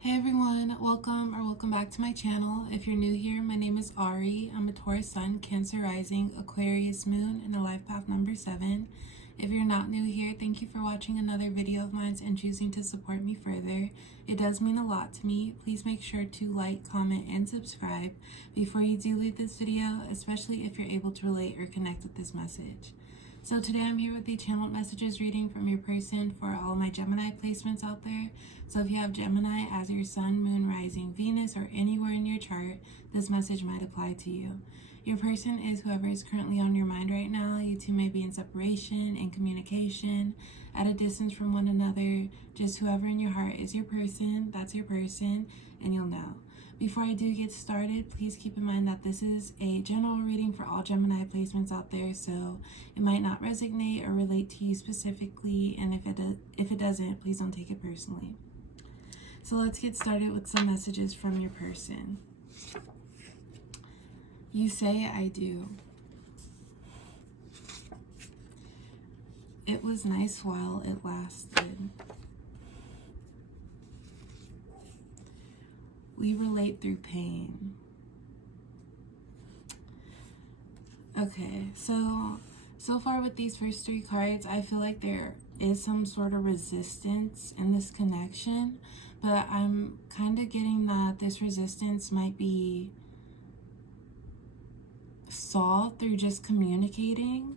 Hey everyone, welcome back to my channel. If you're new here, my name is Ari. I'm a Taurus Sun, Cancer Rising, Aquarius Moon, and a life path number 7. If you're not new here, thank you for watching another video of mine and choosing to support me further. It does mean a lot to me. Please make sure to like, comment, and subscribe before you do leave this video, especially if you're able to relate or connect with this message. So today I'm here with the channeled messages reading from your person for all my Gemini placements out there. So if you have Gemini as your sun, moon, rising, Venus, or anywhere in your chart, this message might apply to you. Your person is whoever is currently on your mind right now. You two may be in separation, in communication, at a distance from one another. Just whoever in your heart is your person, that's your person, and you'll know. Before I do get started, please keep in mind that this is a general reading for all Gemini placements out there, so it might not resonate or relate to you specifically, and if it doesn't, please don't take it personally. So let's get started with some messages from your person. You say I do. It was nice while it lasted. We relate through pain. Okay, so far with these first 3 cards, I feel like there is some sort of resistance in this connection, but I'm kind of getting that this resistance might be solved through just communicating.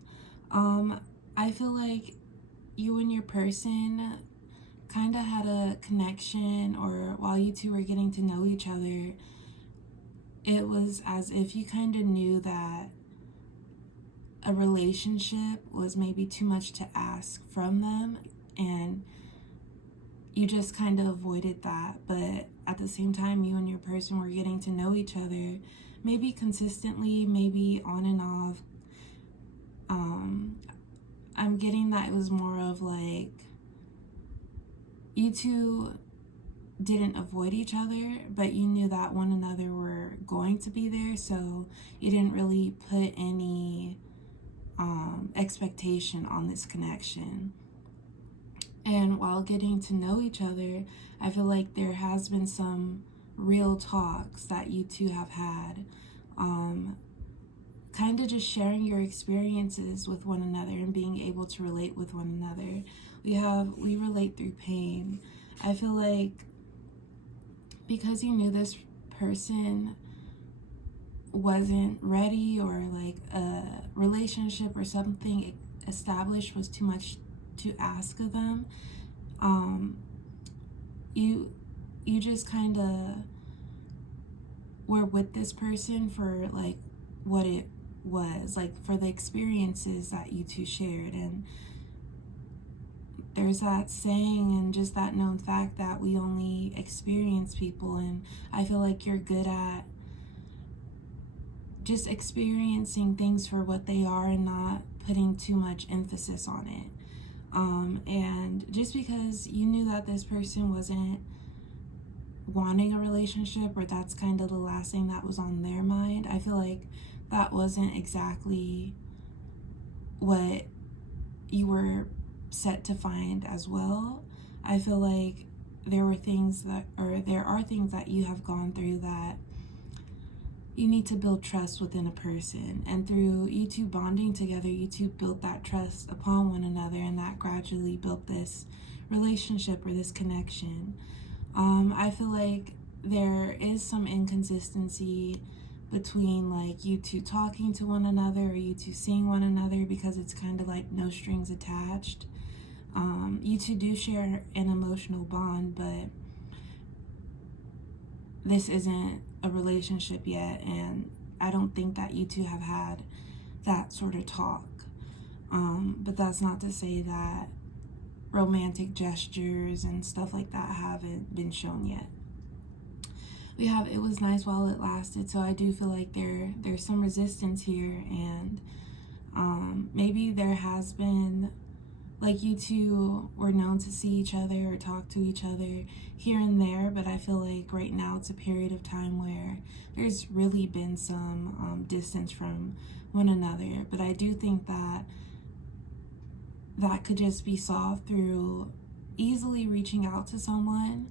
I feel like you and your person kind of had a connection, or while you two were getting to know each other, it was as if you kind of knew that a relationship was maybe too much to ask from them, and you just kind of avoided that. But at the same time, you and your person were getting to know each other, maybe consistently, maybe on and off. I'm getting that it was more of like you two didn't avoid each other, but you knew that one another were going to be there, so you didn't really put any expectation on this connection. And while getting to know each other, I feel like there has been some real talks that you two have had, kind of just sharing your experiences with one another and being able to relate with one another. We relate through pain. I feel like because you knew this person wasn't ready, or like a relationship or something established was too much to ask of them, you just kind of were with this person for like what it was, like for the experiences that you two shared. And there's that saying and just that known fact that we only experience people, and I feel like you're good at just experiencing things for what they are and not putting too much emphasis on it. And just because you knew that this person wasn't wanting a relationship, or that's kind of the last thing that was on their mind, I feel like that wasn't exactly what you were set to find as well. I feel like there are things that you have gone through that you need to build trust within a person, and through you two bonding together, you two built that trust upon one another, and that gradually built this relationship or this connection. I feel like there is some inconsistency between like you two talking to one another or you two seeing one another, because it's kind of like no strings attached. You two do share an emotional bond, but this isn't a relationship yet, and I don't think that you two have had that sort of talk. But that's not to say that romantic gestures and stuff like that haven't been shown yet. We have it was nice while it lasted, so I do feel like there's some resistance here, and maybe there has been, like, you two were known to see each other or talk to each other here and there, but I feel like right now it's a period of time where there's really been some distance from one another. But I do think that that could just be solved through easily reaching out to someone,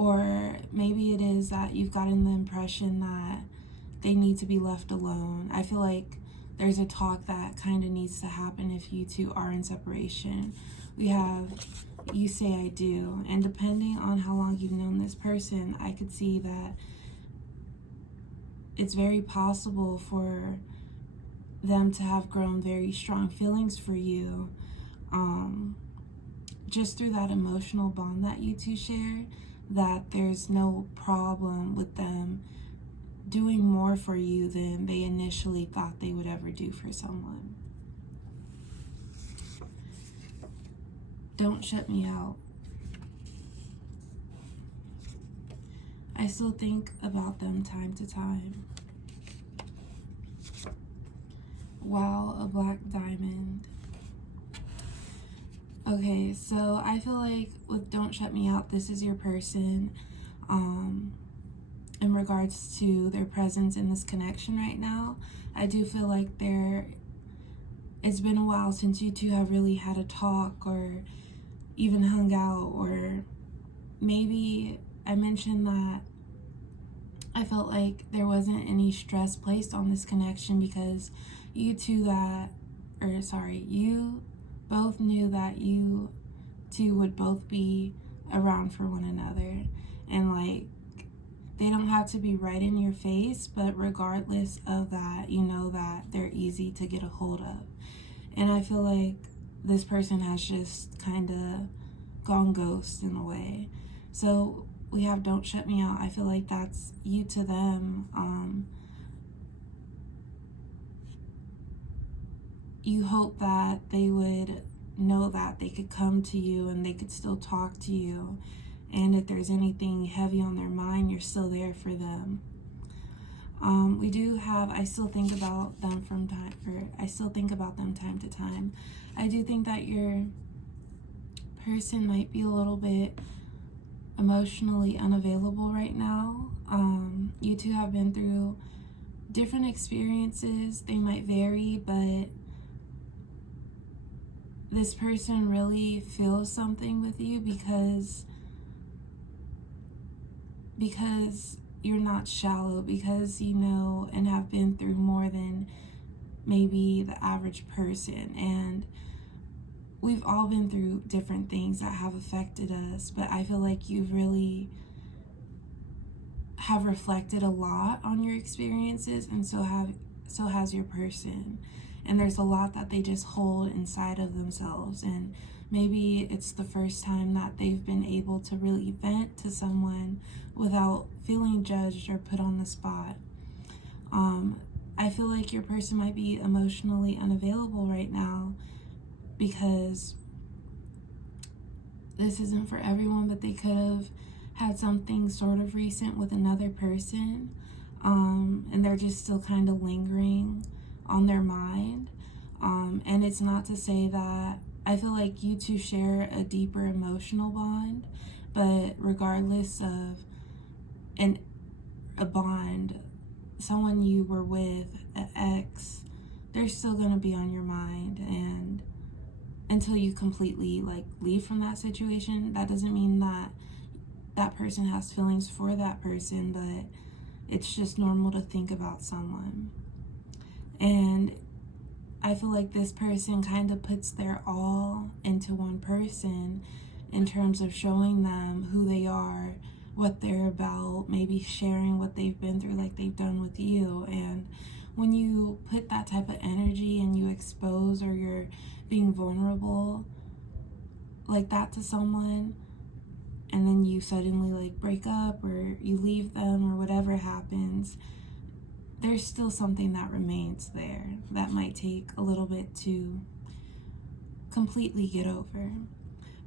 Or maybe it is that you've gotten the impression that they need to be left alone. I feel like there's a talk that kind of needs to happen if you two are in separation. We have you say I do, and depending on how long you've known this person, I could see that it's very possible for them to have grown very strong feelings for you, just through that emotional bond that you two share, that there's no problem with them doing more for you than they initially thought they would ever do for someone. Don't shut me out. I still think about them time to time. Wow, a black diamond. Okay, so I feel like with Don't Shut Me Out, this is your person in regards to their presence in this connection right now. I do feel like it's been a while since you two have really had a talk or even hung out, or maybe I mentioned that I felt like there wasn't any stress placed on this connection because you both knew that you two would both be around for one another, and like they don't have to be right in your face, but regardless of that, you know that they're easy to get a hold of. And I feel like this person has just kind of gone ghost in a way. So we have Don't Shut Me Out. I feel like that's you to them. You hope that they would know that they could come to you and they could still talk to you. And if there's anything heavy on their mind, you're still there for them. I still think about them time to time. I do think that your person might be a little bit emotionally unavailable right now. You two have been through different experiences. They might vary, but this person really feels something with you because you're not shallow, because you know and have been through more than maybe the average person. And we've all been through different things that have affected us, but I feel like you really have reflected a lot on your experiences, and so has your person. And there's a lot that they just hold inside of themselves, and maybe it's the first time that they've been able to really vent to someone without feeling judged or put on the spot. I feel like your person might be emotionally unavailable right now because this isn't for everyone, but they could have had something sort of recent with another person, and they're just still kind of lingering on their mind. And it's not to say that I feel like you two share a deeper emotional bond, but regardless of a bond, someone you were with, an ex, they're still going to be on your mind. And until you completely leave from that situation, that doesn't mean that that person has feelings for that person, but it's just normal to think about someone. And I feel like this person kind of puts their all into one person in terms of showing them who they are, what they're about, maybe sharing what they've been through like they've done with you. And when you put that type of energy and you expose, or you're being vulnerable like that to someone, and then you suddenly break up or you leave them or whatever happens, there's still something that remains there that might take a little bit to completely get over.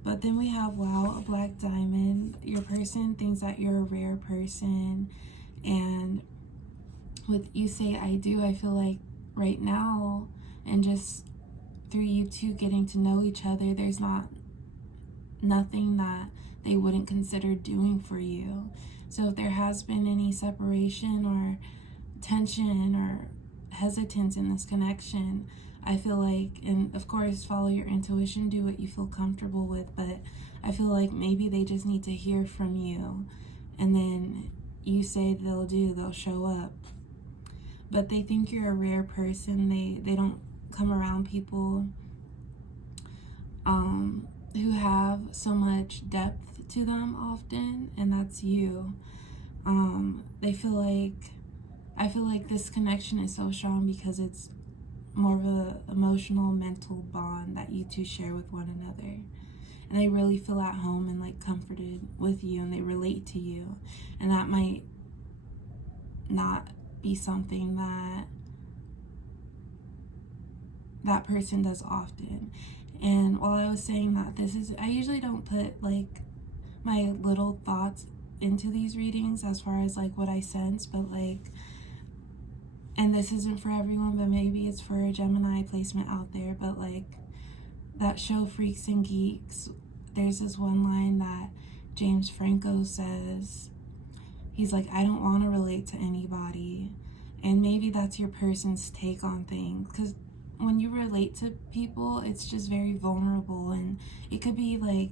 But then we have, wow, a black diamond. Your person thinks that you're a rare person. And with you say I do, I feel like right now, and just through you two getting to know each other, there's nothing that they wouldn't consider doing for you. So if there has been any separation or tension or hesitance in this connection, I feel like, and of course follow your intuition, do what you feel comfortable with, but I feel like maybe they just need to hear from you, and then you say they'll show up. But they think you're a rare person. They don't come around people who have so much depth to them often, and that's you. I feel like this connection is so strong because it's more of a emotional, mental bond that you two share with one another. And they really feel at home and like comforted with you, and they relate to you. And that might not be something that person does often. And while I was saying that, I usually don't put like my little thoughts into these readings as far as like what I sense, but like, and this isn't for everyone, but maybe it's for a Gemini placement out there, but like that show Freaks and Geeks, there's this one line that James Franco says. He's like, I don't want to relate to anybody. And maybe that's your person's take on things, because when you relate to people, it's just very vulnerable, and it could be like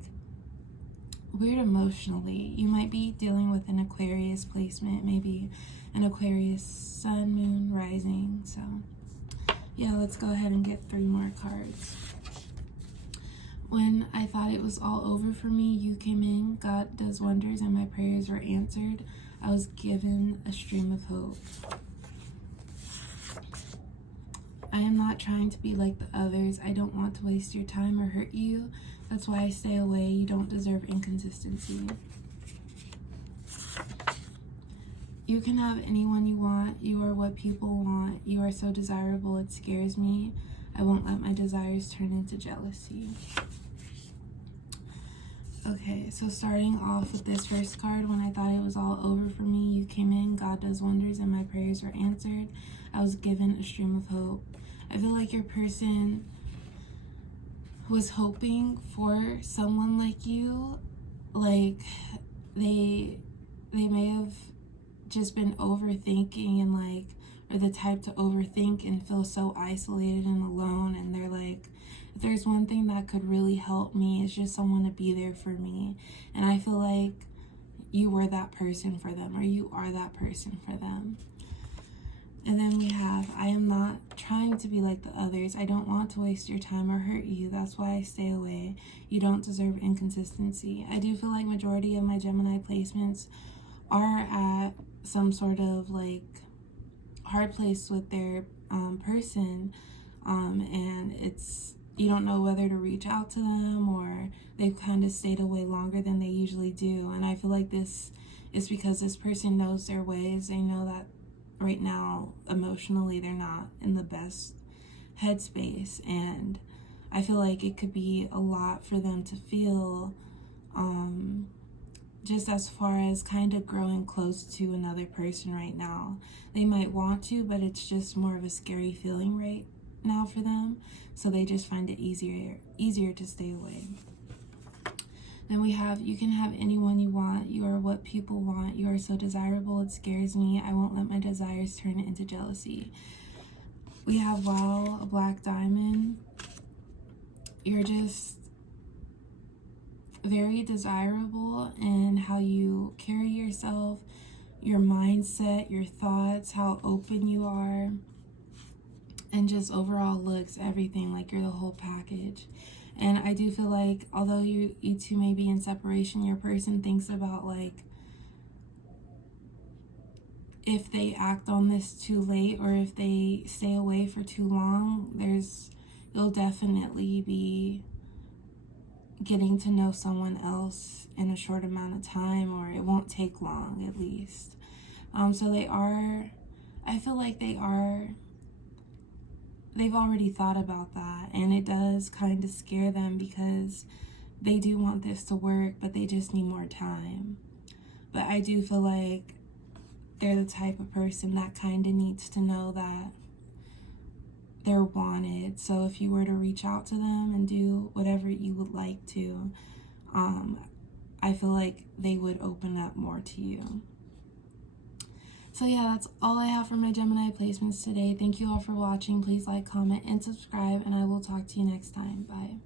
weird emotionally. You might be dealing with an Aquarius placement, maybe an Aquarius sun, moon, rising. So yeah, let's go ahead and get 3 more cards. When I thought it was all over for me, you came in. God does wonders and my prayers were answered. I was given a stream of hope. I am not trying to be like the others. I don't want to waste your time or hurt you. That's why I stay away. You don't deserve inconsistency. You can have anyone you want. You are what people want. You are so desirable, it scares me. I won't let my desires turn into jealousy. Okay, so starting off with this first card, when I thought it was all over for me, you came in. God does wonders and my prayers were answered. I was given a stream of hope. I feel like your person was hoping for someone like you. Like they may have just been overthinking, and like, or the type to overthink and feel so isolated and alone, and they're like, if there's one thing that could really help me, it's just someone to be there for me. And I feel like you were that person for them, or you are that person for them. And then we have, I am not trying to be like the others. I don't want to waste your time or hurt you. That's why I stay away. You don't deserve inconsistency. I do feel like majority of my Gemini placements are at some sort of like hard place with their person, and it's, you don't know whether to reach out to them, or they've kind of stayed away longer than they usually do. And I feel like this is because this person knows their ways. They know that right now emotionally they're not in the best headspace, and I feel like it could be a lot for them to feel, just as far as kind of growing close to another person right now. They might want to, but it's just more of a scary feeling right now for them, so they just find it easier to stay away. Then we have, you can have anyone you want. You are what people want. You are so desirable, it scares me. I won't let my desires turn it into jealousy. We have, wow, a black diamond. You're just very desirable in how you carry yourself, your mindset, your thoughts, how open you are, and just overall looks, everything. Like you're the whole package. And I do feel like, although you two may be in separation, your person thinks about like, if they act on this too late, or if they stay away for too long, you'll definitely be getting to know someone else in a short amount of time, or it won't take long at least. So I feel like they've already thought about that, and it does kind of scare them because they do want this to work, but they just need more time. But I do feel like they're the type of person that kind of needs to know that they're wanted. So if you were to reach out to them and do whatever you would like to, I feel like they would open up more to you. So yeah, that's all I have for my Gemini placements today. Thank you all for watching. Please like, comment, and subscribe, and I will talk to you next time. Bye.